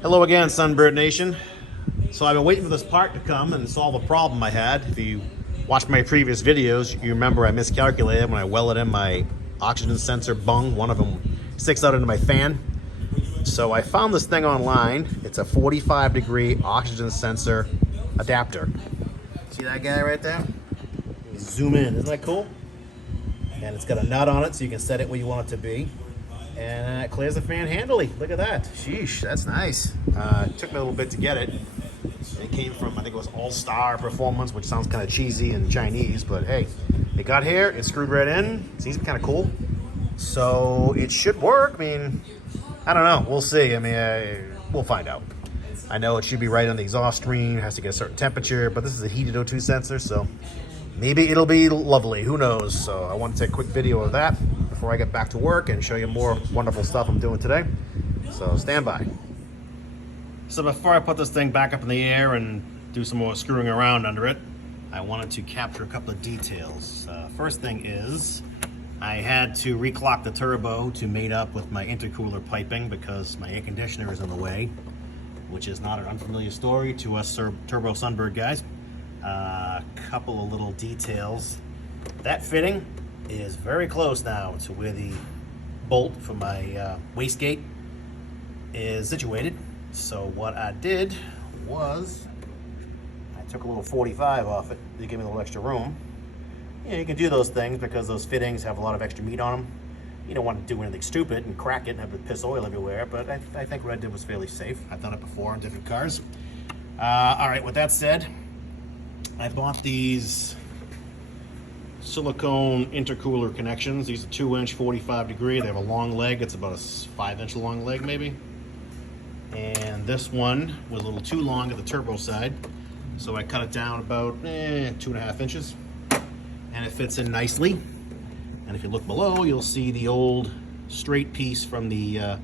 Hello again, Sunbird Nation. So I've been waiting for this part to come and solve a problem I had. If you watched my previous videos, you remember I miscalculated when I welded in my oxygen sensor bung. One of them sticks out into my fan. So I found this thing online. It's a 45-degree oxygen sensor adapter. See that guy right there? Zoom in. Isn't that cool? And it's got a nut on it so you can set it where you want it to be. And it clears the fan handily. Look at that. Sheesh, that's nice. It took me a little bit to get it. It came from, I think it was All-Star Performance, which sounds kind of cheesy and Chinese, but hey, it got here, it's screwed right in. It seems kind of cool. So it should work. I mean, I don't know. We'll see. I mean, we'll find out. I know it should be right on the exhaust stream. It has to get a certain temperature, but this is a heated O2 sensor, so maybe it'll be lovely. Who knows? So I want to take a quick video of that before I get back to work and show you more wonderful stuff I'm doing today. So stand by. So before I put this thing back up in the air and do some more screwing around under it, I wanted to capture a couple of details. First thing is, I had to reclock the turbo to mate up with my intercooler piping because my air conditioner is in the way, which is not an unfamiliar story to us Turbo Sunbird guys. Couple of little details. That fitting is very close now to where the bolt for my wastegate is situated. So what I did was I took a little 45 off it to give me a little extra room. You know, you can do those things because those fittings have a lot of extra meat on them. You don't want to do anything stupid and crack it and have it piss oil everywhere, but I think what I did was fairly safe. I've done it before on different cars. All right, with that said, I bought these silicone intercooler connections. These are 2-inch 45-degree. They have a long leg. It's about a 5-inch long leg maybe. And this one was a little too long at the turbo side, so I cut it down about 2.5 inches. And it fits in nicely. And if you look below, you'll see the old straight piece from the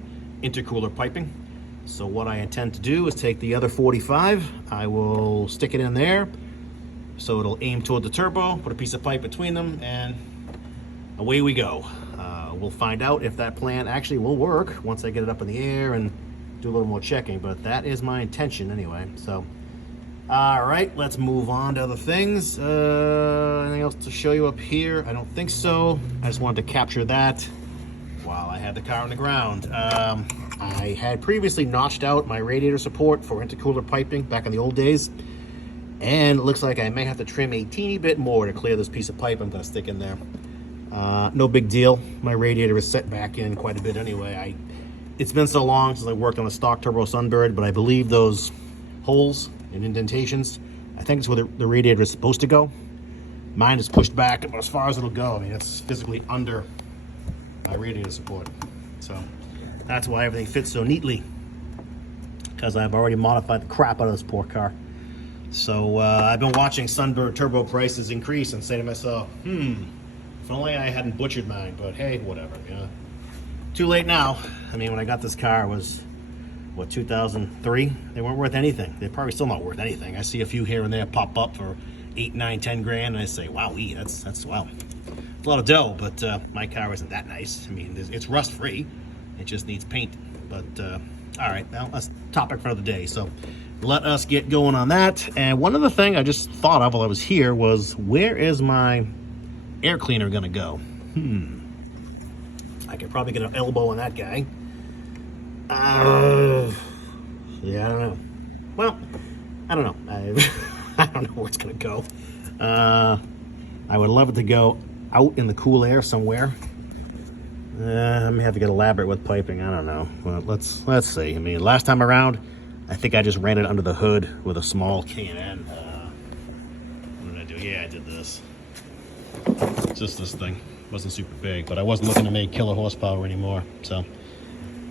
intercooler piping. So what I intend to do is take the other 45, I will stick it in there so it'll aim toward the turbo, put a piece of pipe between them, and away we go. We'll find out if that plan actually will work once I get it up in the air and do a little more checking, but that is my intention anyway. So, all right, let's move on to other things. Anything else to show you up here? I don't think so. I just wanted to capture that while I had the car on the ground. I had previously notched out my radiator support for intercooler piping back in the old days, and it looks like I may have to trim a teeny bit more to clear this piece of pipe I'm gonna stick in there. No big deal. My radiator is set back in quite a bit anyway. It's been so long since I worked on a stock Turbo Sunbird, but I believe those holes and indentations, I think it's where the radiator is supposed to go. Mine is pushed back about as far as it'll go. I mean, it's physically under my radiator support. So that's why everything fits so neatly, because I've already modified the crap out of this poor car. So I've been watching Sunbird turbo prices increase and say to myself, if only I hadn't butchered mine, but hey, whatever, you know. Too late now. I mean, when I got this car, it was, what, 2003? They weren't worth anything. They're probably still not worth anything. I see a few here and there pop up for 8, 9, 10 grand, and I say, wow, that's wow. It's a lot of dough, but my car isn't that nice. I mean, it's rust-free. It just needs paint. But, all right, now that's a topic for another day. So let us get going on that. And one other thing I just thought of while I was here was, where is my air cleaner gonna go? I could probably get an elbow on that guy. Yeah, I don't know. Well, I don't know. I don't know where it's gonna go. I would love it to go out in the cool air somewhere. I may have to get elaborate with piping. I don't know. Well, let's see. I mean, last time around, I think I just ran it under the hood with a small K&N. What did I do? Yeah, I did this. Just this thing. Wasn't super big, but I wasn't looking to make killer horsepower anymore. So,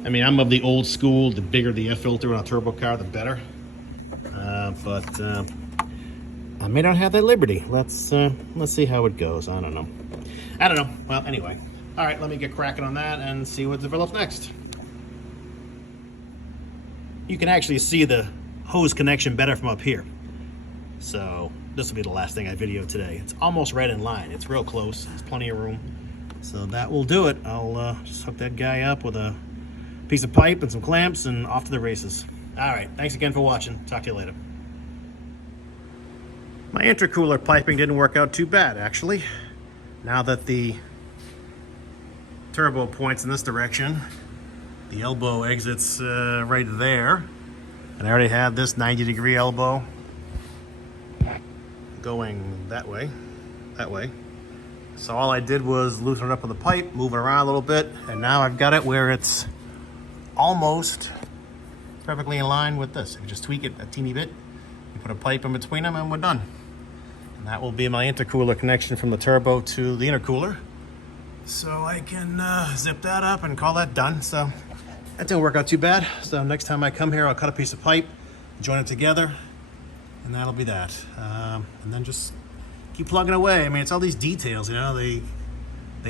I mean, I'm of the old school. The bigger the air filter on a turbo car, the better. But I may not have that liberty. Let's see how it goes. I don't know. Well, anyway. All right, let me get cracking on that and see what develops next. You can actually see the hose connection better from up here. So this will be the last thing I video today. It's almost right in line. It's real close. There's plenty of room. So that will do it. I'll just hook that guy up with a piece of pipe and some clamps and off to the races. All right, thanks again for watching. Talk to you later. My intercooler piping didn't work out too bad, actually. Now that the turbo points in this direction, the elbow exits right there. And I already had this 90-degree elbow going that way. So all I did was loosen it up with a pipe, move it around a little bit, and now I've got it where it's almost perfectly in line with this. You just tweak it a teeny bit, you put a pipe in between them, and we're done. And that will be my intercooler connection from the turbo to the intercooler. So I can zip that up and call that done. So that didn't work out too bad. So next time I come here, I'll cut a piece of pipe, join it together, and that'll be that. And then just keep plugging away. I mean, it's all these details, you know, they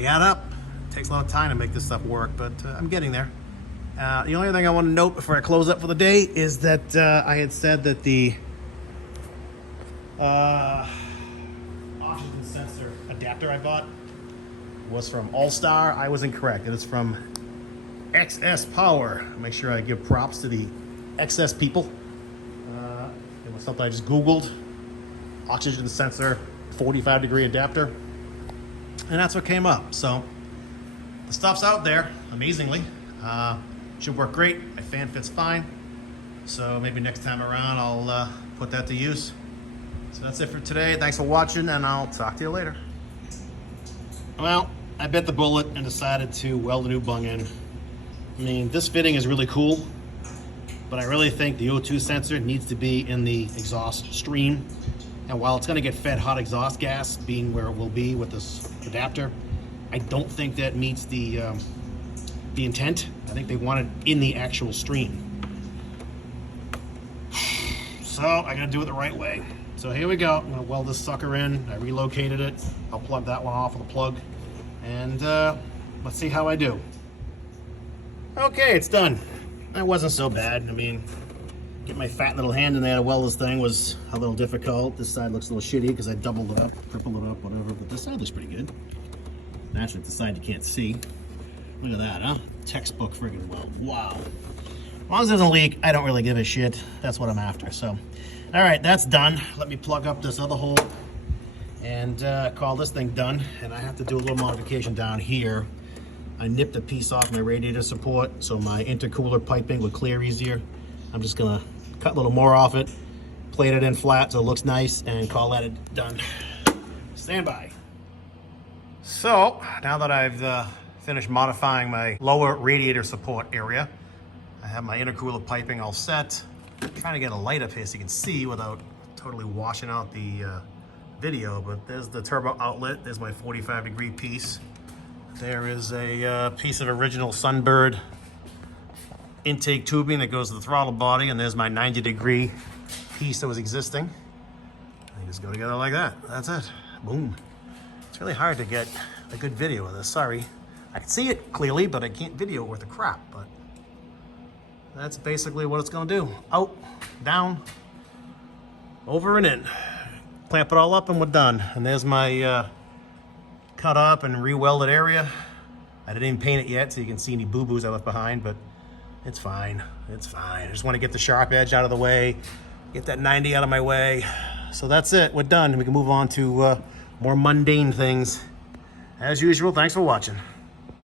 add up. It takes a lot of time to make this stuff work, but I'm getting there. The only thing I want to note before I close up for the day is that I had said that the oxygen sensor adapter I bought was from All-Star. I was incorrect. It is from XS Power. Make sure I give props to the XS people. It was something I just Googled. Oxygen sensor, 45-degree adapter. And that's what came up. So the stuff's out there, amazingly. Should work great. My fan fits fine. So maybe next time around I'll put that to use. So that's it for today. Thanks for watching, and I'll talk to you later. Well, I bit the bullet and decided to weld a new bung in. I mean, this fitting is really cool, but I really think the O2 sensor needs to be in the exhaust stream. And while it's going to get fed hot exhaust gas, being where it will be with this adapter, I don't think that meets the intent. I think they want it in the actual stream. So I got to do it the right way. So here we go. I'm going to weld this sucker in. I relocated it. I'll plug that one off with a plug. And let's see how I do. Okay, it's done. That wasn't so bad. I mean, get my fat little hand in there to weld this thing was a little difficult. This side looks a little shitty because I doubled it up, tripled it up, whatever. But this side looks pretty good. Actually, the side you can't see. Look at that, huh? Textbook friggin' weld. Wow. As long as it doesn't leak, I don't really give a shit. That's what I'm after. So, all right, that's done. Let me plug up this other hole and call this thing done. And I have to do a little modification down here. I nipped a piece off my radiator support so my intercooler piping would clear easier. I'm just gonna cut a little more off it, plate it in flat so it looks nice, and call that done. Stand by. So, now that I've finished modifying my lower radiator support area, I have my intercooler piping all set. I'm trying to get a light up here so you can see without totally washing out the video, but there's the turbo outlet. There's my 45-degree piece. There is a piece of original Sunbird intake tubing that goes to the throttle body, and there's my 90-degree piece that was existing. They just go together like that. That's it. Boom. It's really hard to get a good video of this. Sorry. I can see it clearly, but I can't video it worth a crap. But that's basically what it's going to do. Out, down, over and in. Clamp it all up and we're done. And there's my cut up and re-welded area. I didn't even paint it yet so you can see any boo-boos I left behind, but it's fine. It's fine. I just want to get the sharp edge out of the way, get that 90 out of my way. So that's it. We're done. We can move on to more mundane things. As usual, thanks for watching.